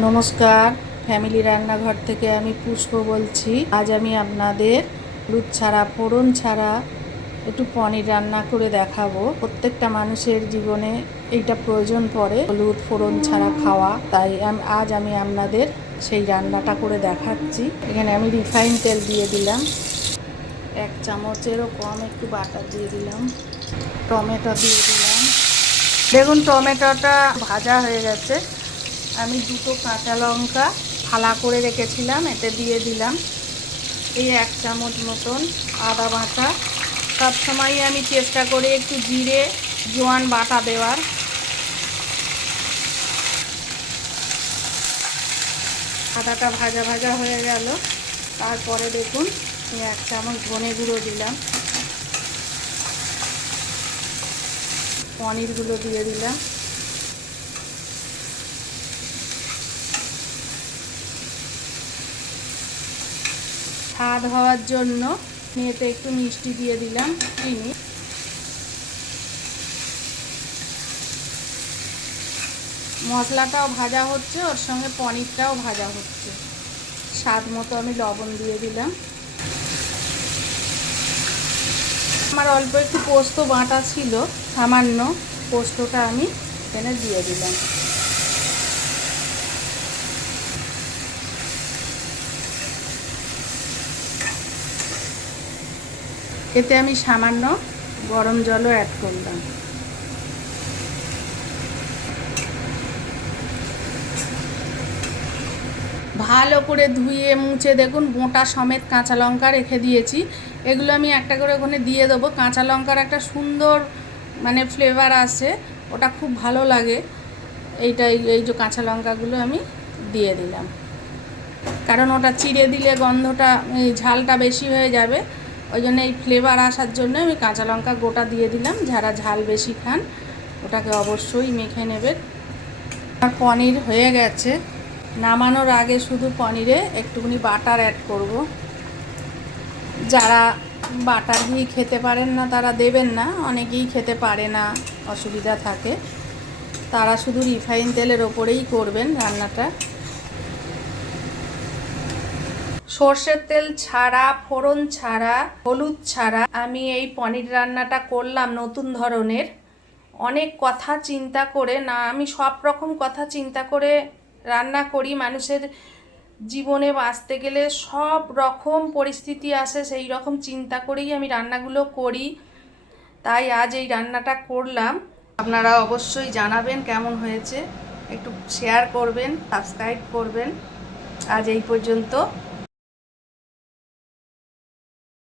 নমস্কার ফ্যামিলি রান্নাঘর থেকে আমি পুষ্প বলছি। আজ আমি আপনাদের হলুদ ছাড়া, ফোড়ন ছাড়া একটু পনির রান্না করে দেখাবো। প্রত্যেকটা মানুষের জীবনে এইটা প্রয়োজন পড়ে, হলুদ, ফোড়ন ছাড়া খাওয়া। তাই আজ আমি আপনাদের সেই রান্নাটা করে দেখাচ্ছি। এখানে আমি রিফাইন তেল দিয়ে দিলাম। এক চামচেরও কম একটু বাটার দিয়ে দিলাম। টমেটো দিয়ে দিলাম। দেখুন, টমেটোটা ভাজা হয়ে গেছে। আমি দুটো কাঁচা লঙ্কা ফালা করে রেখেছিলাম, এতে দিয়ে দিলাম। এই এক চামচ মতন আদা বাটা। সবসময় আমি চেষ্টা করি একটু জিরে, জোয়ান বাটা দেওয়ার। আদাটা ভাজা ভাজা হয়ে গেল। তারপরে দেখুন এক চামচ ধনে গুঁড়ো দিলাম। পনিরগুলো দিয়ে দিলাম। স্বাদ হওয়ার জন্য মেয়েতে একটু মিষ্টি দিয়ে দিলাম, চিনি। মশলাটাও ভাজা হচ্ছে, ওর সঙ্গে পনিরটাও ভাজা হচ্ছে। স্বাদ মতো আমি লবণ দিয়ে দিলাম। আমার অল্প একটু পোস্ত বাটা ছিল, সামান্য পোস্তটা আমি এখানে দিয়ে দিলাম। এতে আমি সামান্য গরম জলও অ্যাড করলাম। ভালো করে ধুয়ে মুছে দেখুন বোঁটা সমেত কাঁচা লঙ্কা রেখে দিয়েছি। এগুলো আমি একটা করে ওখানে দিয়ে দেবো। কাঁচা লঙ্কার একটা সুন্দর মানে ফ্লেভার আসে ওটা খুব ভালো লাগে। এইটা এই- যে কাঁচা লঙ্কাগুলো আমি দিয়ে দিলাম। কারণ ওটা চিড়ে দিলে গন্ধটা ঝালটা বেশি হয়ে যাবে। ওই জন্য এই ফ্লেভার আসার জন্য আমি কাঁচা লঙ্কা গোটা দিয়ে দিলাম, যারা ঝাল বেশি খান, ওটাকে অবশ্যই মেখে নেবেন। আমার পনির হয়ে গেছে। নামানোর আগে শুধু পনিরে একটুখানি বাটার অ্যাড করব। যারা বাটার ঘি খেতে পারেন না, তারা দেবেন না। অনেকেই খেতে পারে না, অসুবিধা থাকে। তারা শুধু রিফাইন তেলের ওপরেই করবেন রান্নাটা। সর্ষের তেল ছাড়া, ফোড়ন ছাড়া, হলুদ ছাড়া আমি এই পনির রান্নাটা করলাম নতুন ধরনের। অনেক কথা চিন্তা করে, না, আমি সব রকম কথা চিন্তা করে রান্না করি। মানুষের জীবনে বাঁচতে গেলে সব রকম পরিস্থিতি আসে, সেই রকম চিন্তা করেই আমি রান্নাগুলো করি। তাই আজ এই রান্নাটা করলাম। আপনারা অবশ্যই জানাবেন কেমন হয়েছে। একটু শেয়ার করবেন সাবস্ক্রাইব করবেন। আজ এই পর্যন্ত।